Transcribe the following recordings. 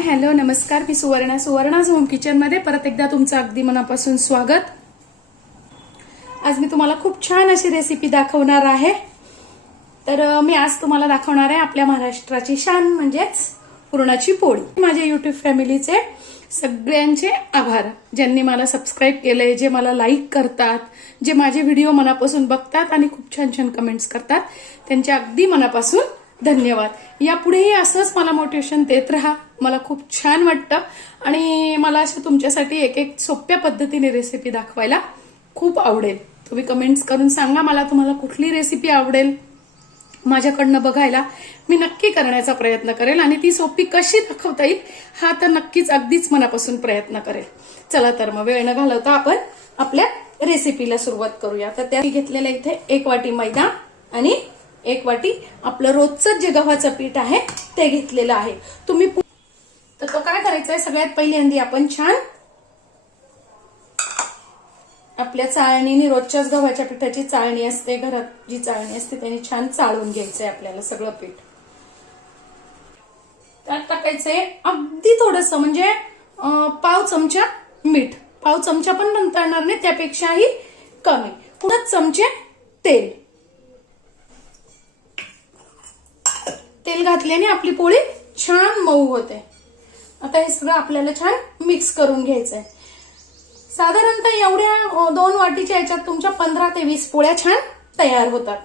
Hi hello नमस्कार, मी सुवर्णाज home kitchen मध्ये परत एकदा तुमचं अगदी मनापासून स्वागत। आज मी तुम्हाला खूप छान अशी रेसिपी दाखवणार आहे। तर मी आज तुम्हाला दाखवणार आहे आपल्या महाराष्ट्राची शान म्हणजेच पुरणाची पोळी। माझ्या युट्यूब फॅमिलीचे सगळ्यांचे आभार, ज्यांनी मला सबस्क्राइब केले, जे मला लाईक करतात, जे माझे व्हिडिओ मनापासून बघतात आणि खूप छान छान कमेंट्स करतात, त्यांचे अगदी मनापासून धन्यवाद। यापुढेही असंच मला मोटिवेशन देत राहा, मला खूप छान वाटतं आणि मला असं तुमच्यासाठी एक एक सोप्या पद्धतीने रेसिपी दाखवायला खूप आवडेल। तुम्ही कमेंट्स करून सांगा मला तुम्हाला कुठली रेसिपी आवडेल माझ्याकडनं बघायला, मी नक्की करण्याचा प्रयत्न करेल आणि ती सोपी कशी दाखवता येईल हा तर नक्कीच अगदीच मनापासून प्रयत्न करेल। चला तर मग वेळ न घालवता आपण आपल्या रेसिपीला सुरुवात करूया। तर त्या घेतलेलं इथे 1 वाटी मैदा आणि 1 वाटी आपलं रोजचं जे गव्हाचं पीठ आहे ते घेतलेलं आहे। तुम्ही तर तो काय करायचा आहे, सगळ्यात पहिल्यांदी आपण छान आपल्या चाळणीने, रोजच्याच गव्हाच्या पिठाची चाळणी असते, घरात जी चाळणी असते त्याने छान चाळून घ्यायचंय आपल्याला सगळं पीठ। त्यात टाकायचंय अगदी थोडंसं, म्हणजे पाव चमचा मीठ, पाव चमचा पण म्हणता येणार नाही, त्यापेक्षाही कमी, पुन्हा चमचे तेल। तेल घातल्याने आपली पोळी छान मऊ होते। आता हे सगळं आपल्याला छान मिक्स करून घ्यायचंय। साधारणतः एवढ्या 2 वाटीच्या याच्यात तुमच्या 15 ते 20 पोळ्या छान तयार होतात।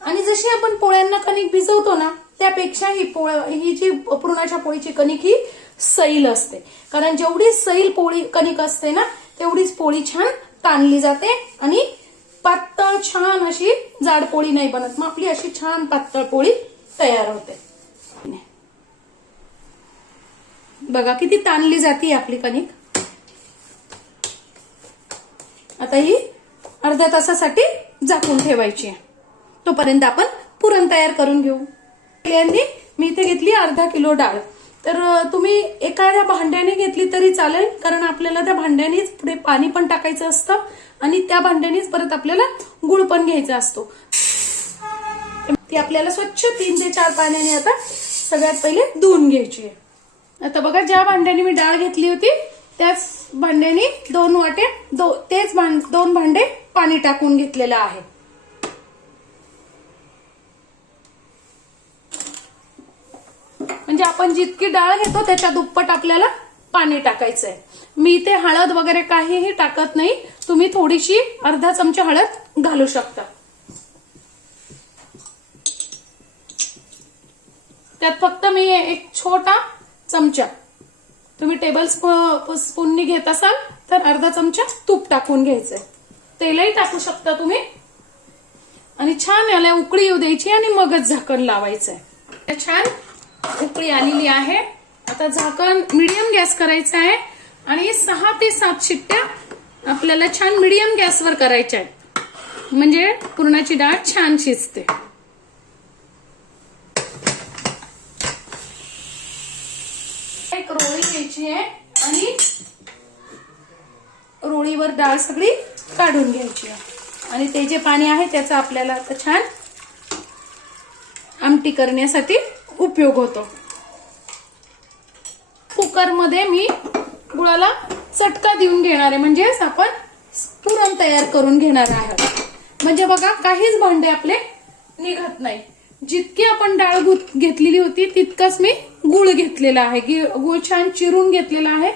आणि जशी आपण पोळ्यांना कणिक भिजवतो ना, त्यापेक्षा ही जी पुरणाच्या पोळीची कणिक ही सैल असते, कारण जेवढी सैल पोळी कणिक असते ना तेवढीच पोळी छान ताणली जाते आणि पातळ छान अशी जाड पोळी नाही बनत, मग आपली अशी छान पातळ पोळी तयार होते। बघा किती ताणली जाते आपली कणिक। आता ही अर्ध्या तासासाठी झाकून ठेवायची आहे, तोपर्यंत आपण पुरण तयार करून घेऊ। मी इथे घेतली अर्धा किलो डाळ, तर तुम्ही एखाद्या भांड्याने घेतली तरी चालेल, कारण आपल्याला त्या भांड्यानेच पुढे पाणी पण टाकायचं असतं आणि त्या भांड्यानेच परत आपल्याला गुळ पण घ्यायचा असतो। ती आपल्याला स्वच्छ 3 ते 4 पाण्याने आता सगळ्यात पहिले धुवून घ्यायची आहे। आता बघा, ज्या भांड्याने मी डाळ घेतली होती त्याच भांड्याने 2 वाटे तेच 2 भांडे पाणी टाकून घेतलेलं आहे। म्हणजे आपण जितकी डाळ घेतो त्याच्या दुप्पट आपल्याला पाणी टाकायचंय। मी इथे हळद वगैरे काहीही टाकत नाही, तुम्ही थोडीशी अर्धा चमचा हळद घालू शकता। त्यात फक्त मी एक छोटा चमचा, तुम्ही टेबल स्पूननी घेत असाल तर अर्धा चमचा तूप टाकून घ्यायचंय, तेलही टाकू शकता तुम्ही, आणि छान याला उकळी येऊ द्यायची आणि मगच झाकण लावायचंय। छान उकळी आलेली आहे, आता झाकण मीडियम गॅस करायचा आहे आणि 6 ते 7 शिट्ट्या आपल्याला छान मीडियम गॅसवर करायच्या आहेत, म्हणजे पुरणाची डाळ छान शिजते। एक रोळी घ्यायची आहे आणि रोळीवर डाळ सगळी काढून घ्यायची आहे आणि ते जे पाणी आहे त्याचा आपल्याला आता छान आमटी करण्यासाठी उपयोग होतो। कुकरमध्ये मी गुळाला चटका देऊन घेणार आहे, म्हणजेच आपण पुरण तयार करून घेणार आहोत। म्हणजे बघा, काहीच भांडे आपले निघत नाही, जितकी आपण डाळ घेतलेली होती तितकंच मी गुळ घेतलेला आहे, गुळ छान चिरून घेतलेला आहे।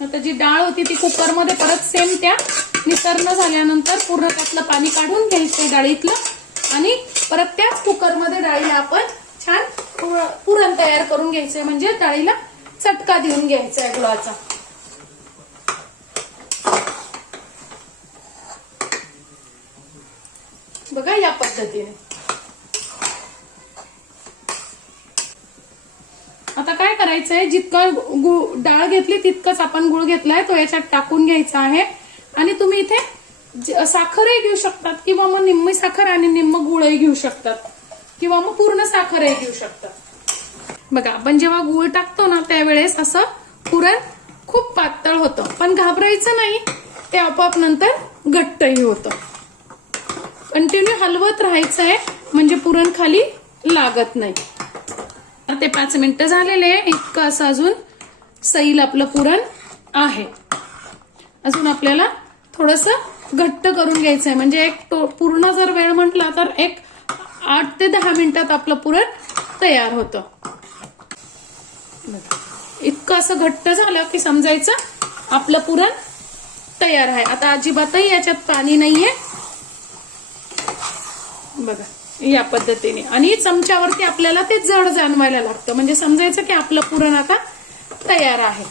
आता जी डाळ होती ती कुकरमध्ये परत सेम त्या निसर्ण झाल्यानंतर पूर्ण त्यातलं पाणी काढून घ्यायचंय डाळीतलं आणि परत त्याच कुकरमध्ये डाळीला आपण छान पुरण तयार करून घ्यायचंय, म्हणजे डाळीला चटका देऊन घ्यायचा आहे गुळाचा। बघा या पद्धतीने। आता काय करायचंय, जितकं डाळ घेतली तितकंच आपण गुळ घेतलाय तो याच्यात टाकून घ्यायचा आहे आणि तुम्ही इथे साखरही घेऊ शकतात किंवा मग निम्मी साखर आणि निम्म गुळही घेऊ शकतात किंवा मग पूर्ण साखरही घेऊ शकतात। बघा, आपण जेव्हा गूळ टाकतो ना त्यावेळेस असं पुरण खूप पातळ होतं, पण घाबरायचं नाही, ते आपोआप नंतर घट्टही होतं. कंटिन्यू हलवत राहायचंय म्हणजे पुरण खाली लागत नाही. ते 5 मिनिटं झालेले, इतकं असं अजून सैल आपलं पुरण आहे. अजून आपल्याला थोडंसं घट्ट करून घ्यायचंय, म्हणजे एक पूर्ण जर वेळ म्हटला तर एक 8 ते 10 मिनिटात आपलं पुरण तयार होतं. इतकं असं घट्ट झालं की समजायचं आपलं पुरण तयार आहे. आता अजिबातही याच्यात पाणी नाहीये बघा, या पद्धतीने. आणि चमच्यावरती आपल्याला ते जड जाणवायला लागतं, म्हणजे समजायचं की आपलं पुरण आता तयार आहे.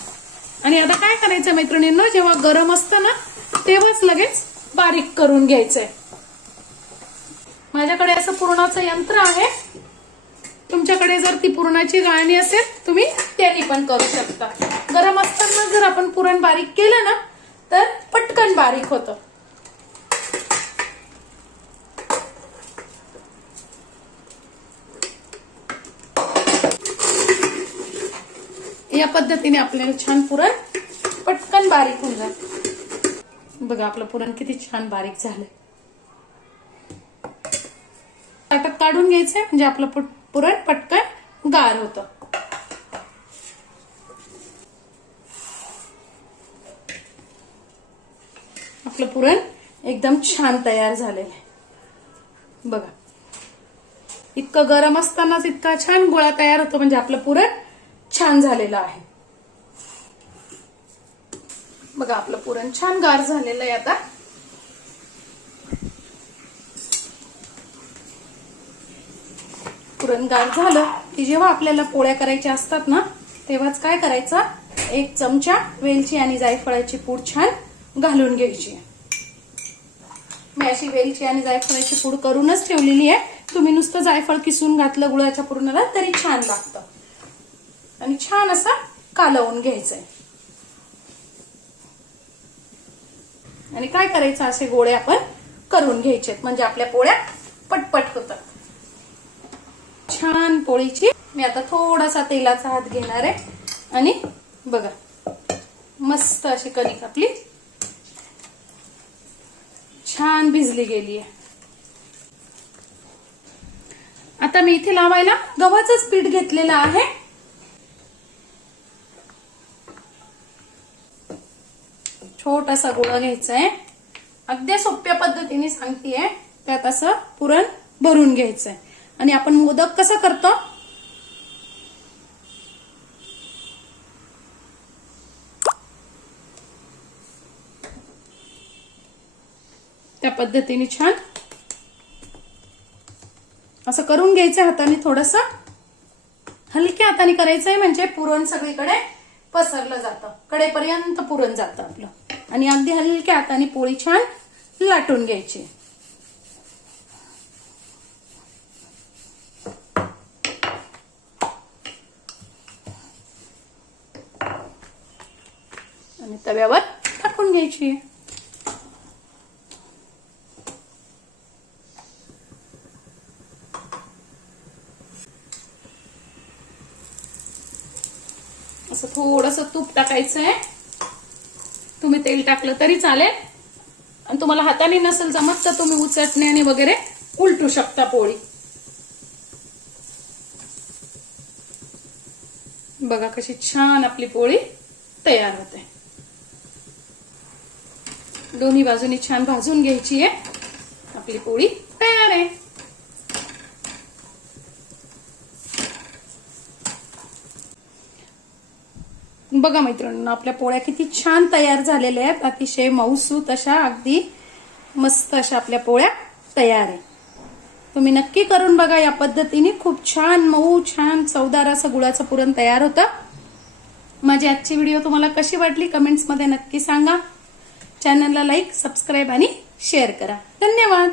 आणि आता काय करायचं मैत्रिणींनो, जेव्हा गरम असतं ना तेव्हाच लगेच बारीक करून घ्यायचंय. माझ्याकडे असं पुरणाचं यंत्र आहे, तुमच्याकडे जर ती पुरणाची गाळणी असेल तुम्ही त्याने पण करू शकता. गरम असताना जर आपण पुरण बारीक केलं ना तर पटकन बारीक होतं. या पद्धतीने आपल्याला छान पुरण पटकन बारीक होऊन जातं. बघा, आपलं पुरण किती छान बारीक झालंय. ताटात काढून घ्यायचंय म्हणजे आपलं पुरण पटकन गार होतं. आपलं पुरण एकदम छान तयार झालेलं आहे. बघा, इतकं गरम असतानाच इतका छान गोळा तयार होतो, म्हणजे आपलं पुरण छान झालेलं आहे. बघा, आपलं पुरण छान गार झालेलं आहे. आता पुरण गार झालं की जेव्हा आपल्याला पोळ्या करायच्या असतात ना तेव्हाच काय करायचं, 1 चमचा वेलची आणि जायफळाची पूड छान घालून घ्यायची. मी अशी वेलची आणि जायफळाची पूड करूनच ठेवलेली आहे. तुम्ही नुसतं जायफळ किसून घातलं गुळाच्या पुरणाला तरी छान लागतं. आणि छान असं कालवून घ्यायचंय. आणि काय करायचं, असे गोळे आपण करून घ्यायचे म्हणजे आपल्या पोळ्या पटपट होतात. छान पोळीची मी आता थोडासा तेलाचा हात घेणार आहे आणि बघा, मस्त अशी कणिक आपली छान भिजली गेली आहे. आता मी इथे लावायला गव्हाचंच पीठ घेतलेलं आहे. छोटासा गोळा घ्यायचा आहे. अगदी सोप्या पद्धतीने सांगतेय. त्यात असं पुरण भरून घ्यायचंय. आणि आपण मोदक कसं करतो त्या पद्धतीने छान असं करून घ्यायचं. हाताने थोडंसं हलक्या हाताने करायचंय म्हणजे पुरण सगळीकडे पसरलं जातं, कडेपर्यंत पुरण जातं आपलं. आणि अगदी हलक्या हाताने पोळी छान लाटून घ्यायची. आणि तव्यावर टाकून घ्यायची. असं थोडंसं तूप टाकायचंय. तुम्ही तेल टाकलं तरी चालेल. आणि तुम्हाला हाताने नसेल जमत तर तुम्ही उचटण्याने वगैरे उलटू शकता पोळी. बघा कशी छान आपली पोळी तयार होते. दोन्ही बाजूनी छान भाजून घ्यायची आहे. आपली पोळी तयार आहे. बघा मैत्रिणींनो, आपल्या पोळ्या किती छान तयार झालेल्या आहेत. अतिशय मऊसूत अशा, अगदी मस्त अशा आपल्या पोळ्या तयार आहे. तुम्ही नक्की करून बघा या पद्धतीने. खूप छान मऊ, छान चवदार असं गुळाचं पुरण तयार होतं. माझी आजची व्हिडिओ तुम्हाला कशी वाटली कमेंट्स मध्ये नक्की सांगा. चॅनलला लाईक, सबस्क्राईब आणि शेअर करा. धन्यवाद.